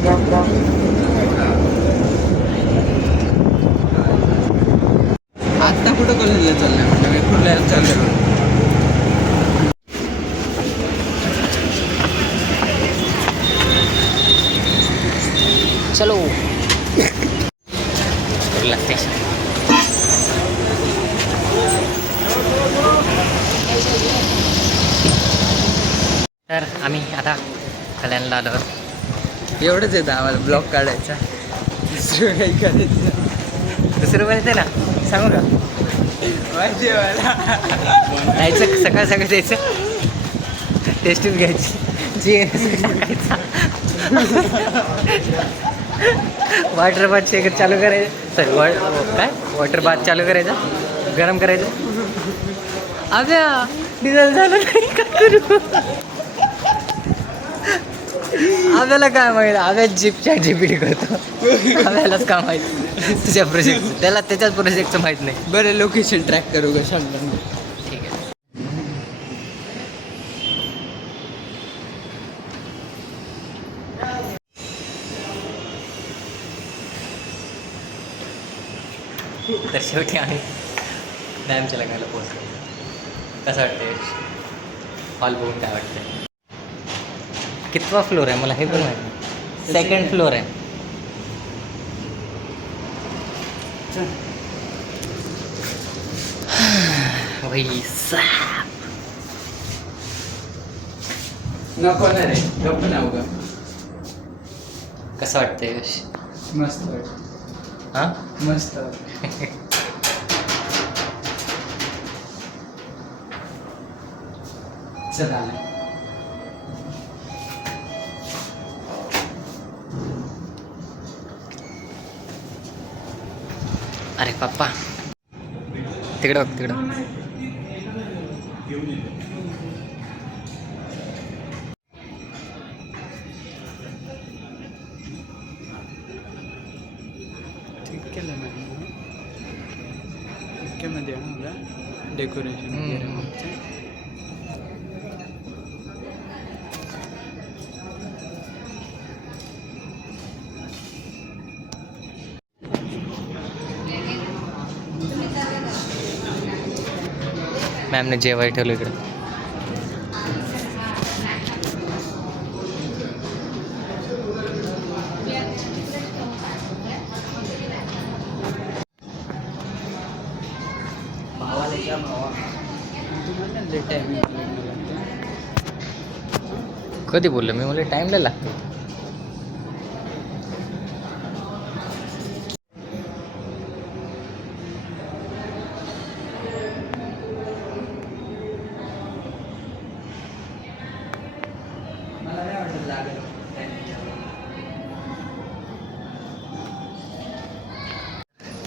आता कुठं कॉलेजला चाललंय म्हणजे कुठल्या चाललंय? चलो लागते. तर आम्ही आता कल्याणला आलो. एवढंच येतं आम्हाला ब्लॉग काढायचा, दुसरं काही करायचं. दुसरं बनायचं ना, सांगू का? माहिती मला जायचं सकाळ सकाळ जायचं, टेस्टून घ्यायची, जी टाकायचा, वॉटर बाथ शेक चालू करायचं. सॉरी काय वॉटर बाथ चालू करायचा, गरम करायचं. अबे डिझेल झालं नाही काय करू? आव्याला काय माहिती, आव्या जीपच्या जीपीडी करतो. आव्यालाच काय माहिती तुझ्या प्रोजेक्टचं, त्याला त्याच्याच प्रोजेक्टचं माहीत नाही. बरं लोकेशन ट्रॅक करू का सांग ना. ठीक आहे. तर शेवटी आम्ही मॅमच्या लग्नाला पोहोचलो. कसं वाटतंय हॉल बघून, काय वाटतंय? कितवा फ्लोर आहे मला हे पण माहिती. सेकंड फ्लोर आहे. भाई साहब नको ना रे, गप्प नाव का. कसं वाटतंय यश? मस्त वाटत. हां मस्त. चला अरे पप्पा तिकडं बघ, तिकडं. ठीक केलं मॅम. मध्ये मला डेकोरेशन वगैरे. मॅमने जेवाय ठेवलं इकडं. कधी बोललो मी? मला टाईमला लागतो.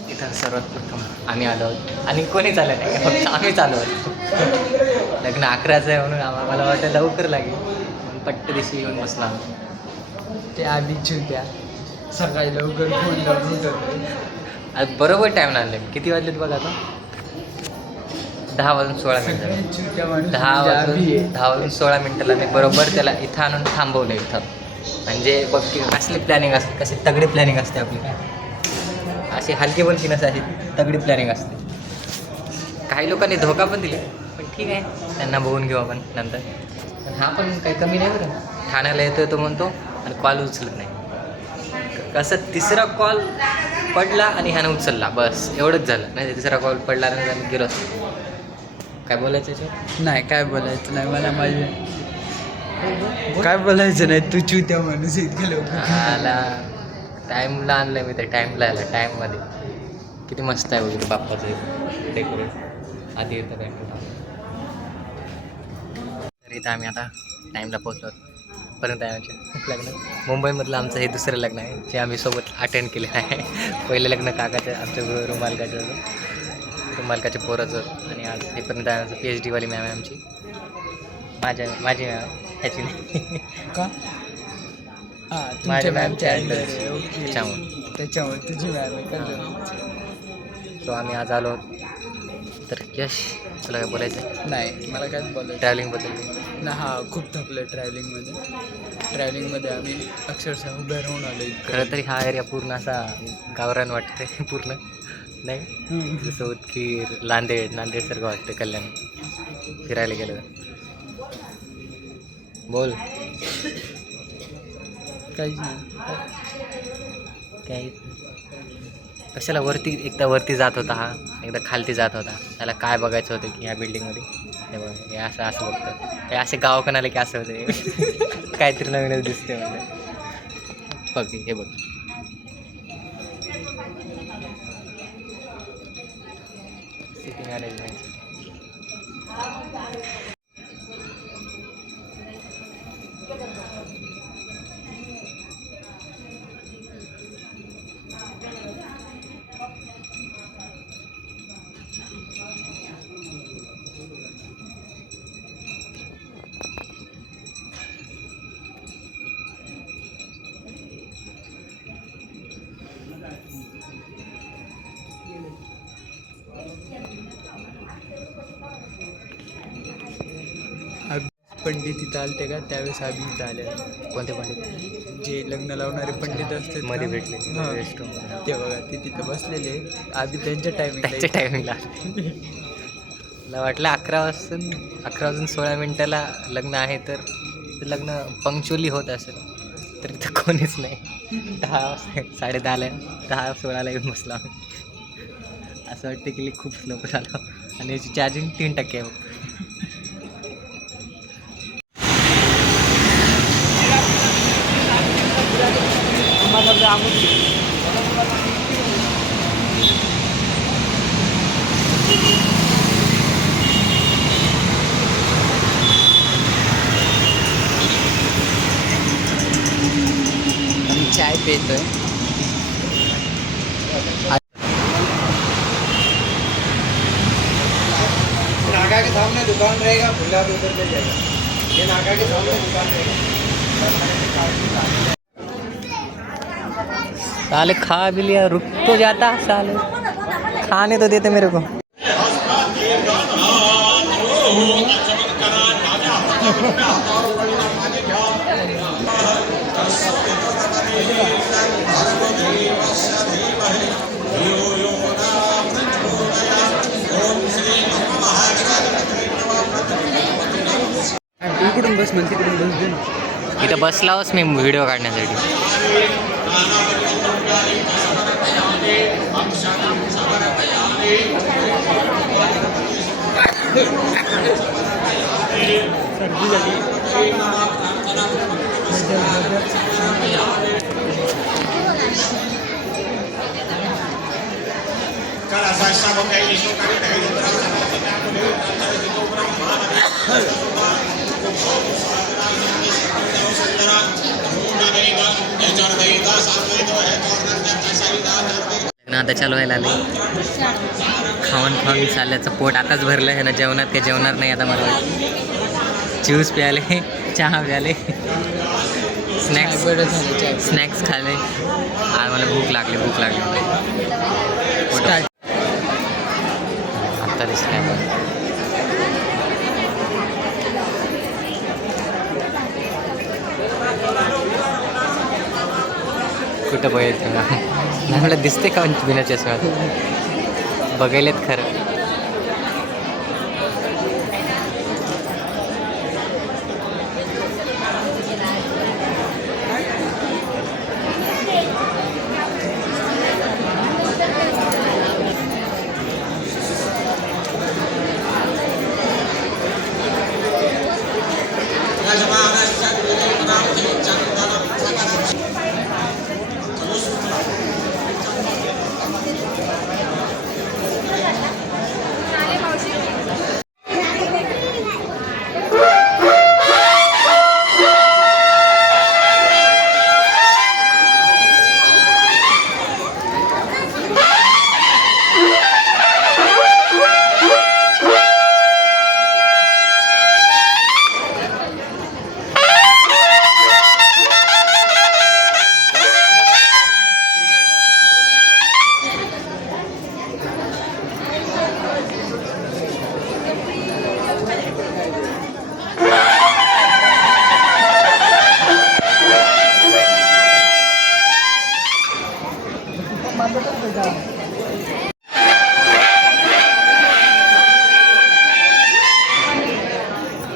इथं सर्वात प्रथम आम्ही आलो आहोत आणि कोणीच आलं नाही, फक्त आम्हीच आलो आहोत. लग्न 11चं आहे म्हणून आम्हाला वाटतं लवकर लागेल, म्हणून पट्ट दिवशी येऊन बसला. ते आधीच होत्या, सकाळी लवकर फोन लावून. आज बरोबर टाईम लागले. किती वाजलेत बघा आता? 10 वाजून 16 मिनटं. 10 वाजून 16 मिनटाला मी बरोबर त्याला इथं आणून थांबवलं इथं. म्हणजे बघ की कसली प्लॅनिंग असते, कशी तगडी प्लॅनिंग असते आपली. अशी हलकी पण नसते, अशी तगडी प्लॅनिंग असते. काही लोकांनी धोका पण दिले, पण ठीक आहे, त्यांना बघून घेऊ आपण नंतर. पण हा पण काही कमी नाही बरं. ठाण्याला येतोय तो म्हणतो आणि कॉल उचलत नाही. कसं तिसरा कॉल पडला आणि ह्यानं उचलला, बस एवढंच झालं. नाही तिसरा कॉल पडला आणि आम्ही गेलो. काय बोलायचं याच्यावर? नाही काय बोलायचं नाही मला. माझे काय बोलायचं नाही. तू चुत्या माणूस इतकं लवकर आला. टाईमला आणलं मी, तर टाईमला आला. टाईममध्ये किती मस्त आहे वगैरे बाप्पाचं डेकोरेट. आधी येतं काय तर इथं आम्ही आता टाईमला पोचलो पर्यंत आहे आमच्या लग्न. मुंबईमधलं आमचं हे दुसरं लग्न आहे जे आम्ही सोबत अटेंड केलेलं आहे. पहिलं लग्न काकाचं, आमच्या रूम मालकाच्या पोराचं. आणि आज हे पर्यंत आहे आमचं PhD वाली मॅम आहे आमची. माझी मॅम ह्याची नाही का. हां माझ्या मॅमच्या त्याच्यामुळे तुझी मॅम आहे का. तो आम्ही आज आलो. तर यश तुला काय बोलायचं नाही मला काय बोलायचं. ट्रॅव्हलिंगबद्दल ना हा खूप थकलं ट्रॅव्हलिंगमध्ये आम्ही अक्षरशः उभ्या राहून आलो खरं तरी हा एरिया पूर्ण असा गावरान वाटते पूर्ण नाही जसं उदगीर नांदेडसारखं वाटतं कल्याण फिरायला गेलं बोल काहीच नाही काही कशाला एकदा वरती जात होता हा एकदा खालती जात होता त्याला काय बघायचं होतं की ह्या बिल्डिंगमध्ये हे बघ हे असं बघतं हे असे गावाकडून आले की असं होते काहीतरी नवीनच दिसते म्हणजे बघ हे बघ सिटिंग अरेंजमेंट पंडित इथं आलते का त्यावेळेस आम्ही इथं आले कोणते पंडित जे लग्न लावणारे पंडित असतात मध्ये ना, भेटले हां, रेस्टरूम ते बघा ते तिथं बसलेले आम्ही त्यांच्या त्याच्या टायमिंगला मला वाटलं 11 वाजून 16 मिनिटाला लग्न आहे तर ते लग्न पंक्च्युअली होत असेल तर इथं कोणीच नाही 10:30ला 10:16ला येऊन बसला असं वाटतं की खूप लवकर आलो आणि याची चार्जिंग 3% आहे चाय पितोय नाका के सामने दुकान रहेगा भुल्ला भी उधर ले जाएगा ये नाका के सामने दुकान रहेगा साले खा भी लिया रुक तो जाता साले खाने तो देते मेरे को इकडून बस म्हणते तिकडून बस दे ना इथं बसलाच मी व्हिडिओ काढण्यासाठी सर्दी झाली लग्न आता चालू व्हायला आले खाऊन चालल्याचं पोट आताच भरलं आहे ना जेवणात ते जेवणार नाही आता मला वाटतं ज्यूस प्याले चहा प्याले स्नॅक्स खाल्ले आज मला भूक लागली आत्ता दिसतंय आपण कुठं बघायचं मला दिसते का बिना चष्म्यात बघायलेत खरं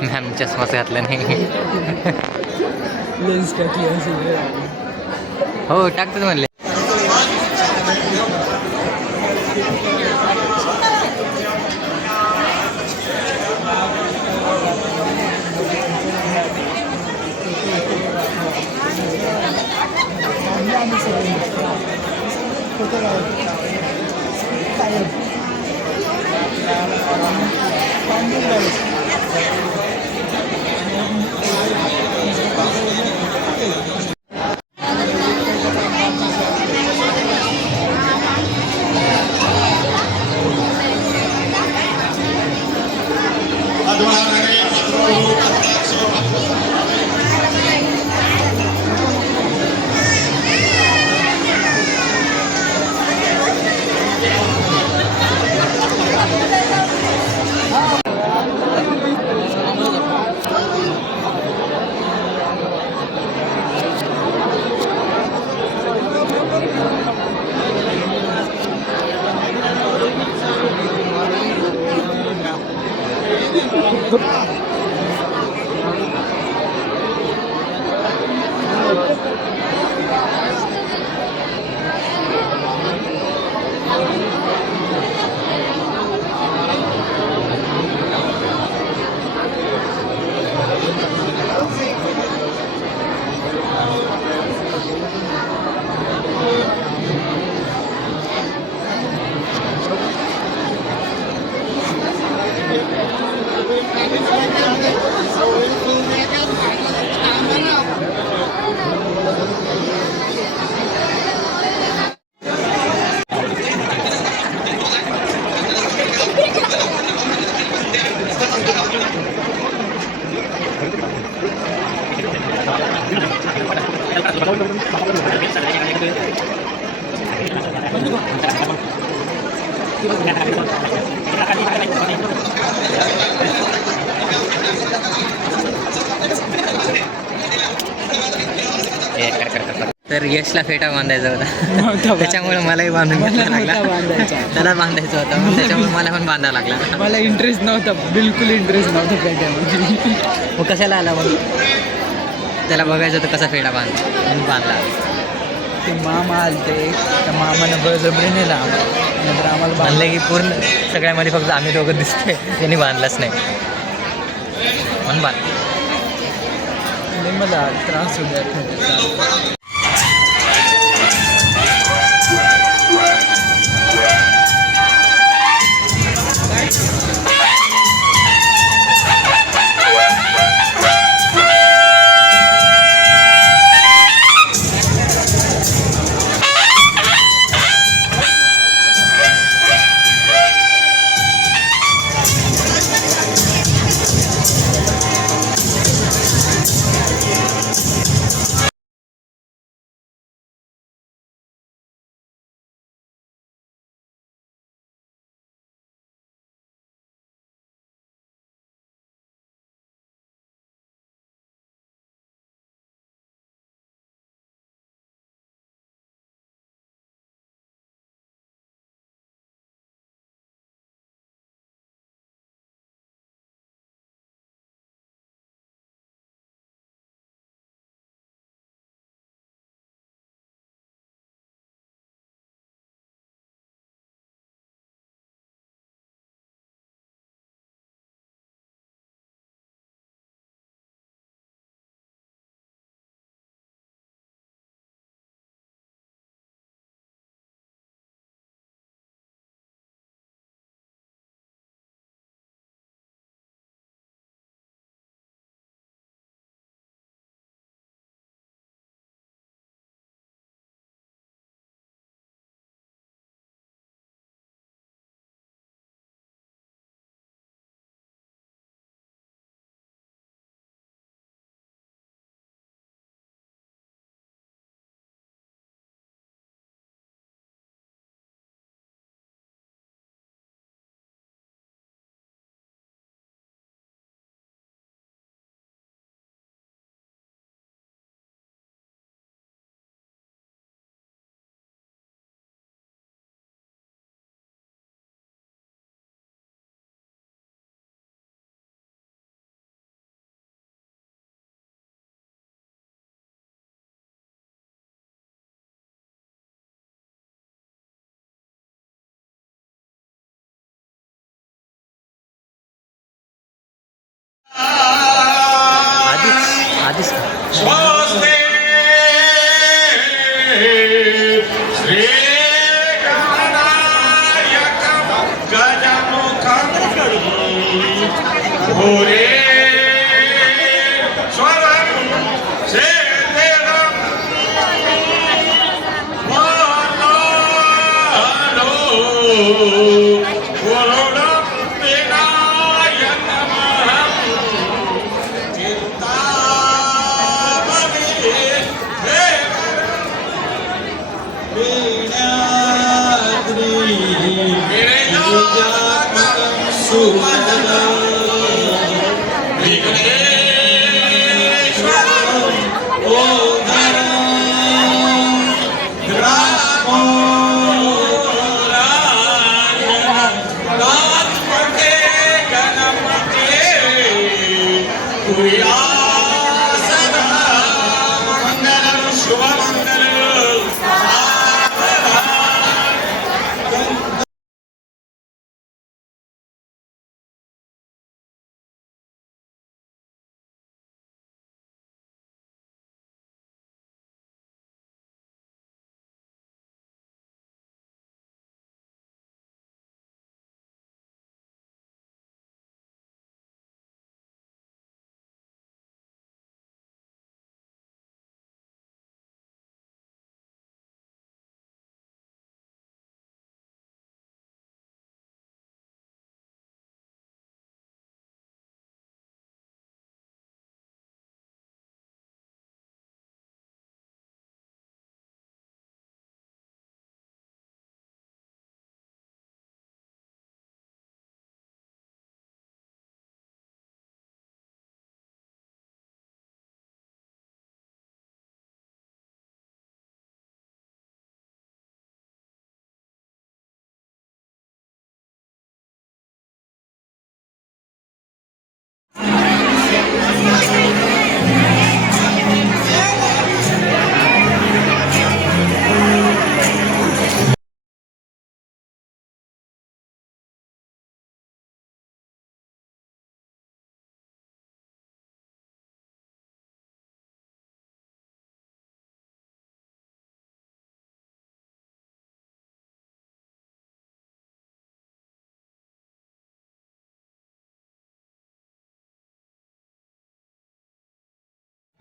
मॅम चष्माच घातला नाही. लेन्स टाकली असेल. हो टाकतात म्हणले. तर यशला फेटा बांधायचा होता, त्याच्यामुळे मलाही बांधून घ्यायला लागला. त्याला बांधायचं होतं मग त्याच्यामुळे मला पण बांधायला लागला. मला इंटरेस्ट नव्हता, बिलकुल इंटरेस्ट नव्हता फेट्यामध्ये. मग कशाला आला मग? त्याला बघायचं होतं कसा फेटा बांधला. ते मामा आलते, त्या मामानं बळजबरी नेला नंतर आम्हाला बांधलं की पूर्ण सगळ्यामध्ये फक्त आम्ही दोघं दिसतोय, त्यांनी बांधलाच नाही म्हणून बांध. मला त्रास होता.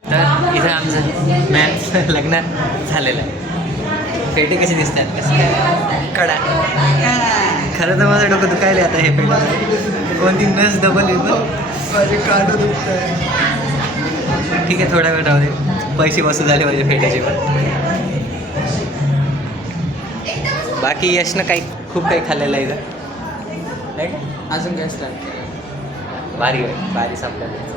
तर इथं आमचं मॅच लग्न झालेलं आहे. पेटे कसे दिसतात कसं काय कडा. खरं तर माझं डोकं दुखायला आता हे पेटे कोणती नस डबल येतो माझे काढ दुखत आहे. ठीक आहे थोडा वेळ राहू दे. पैसे वसूल झाले पाहिजे फेट्याचे पण. बाकी यशनं काही खूप काही खाल्लेलं आहे इथं नाही का. अजून काय स्टार्ट केलं. भारी संपल्याला.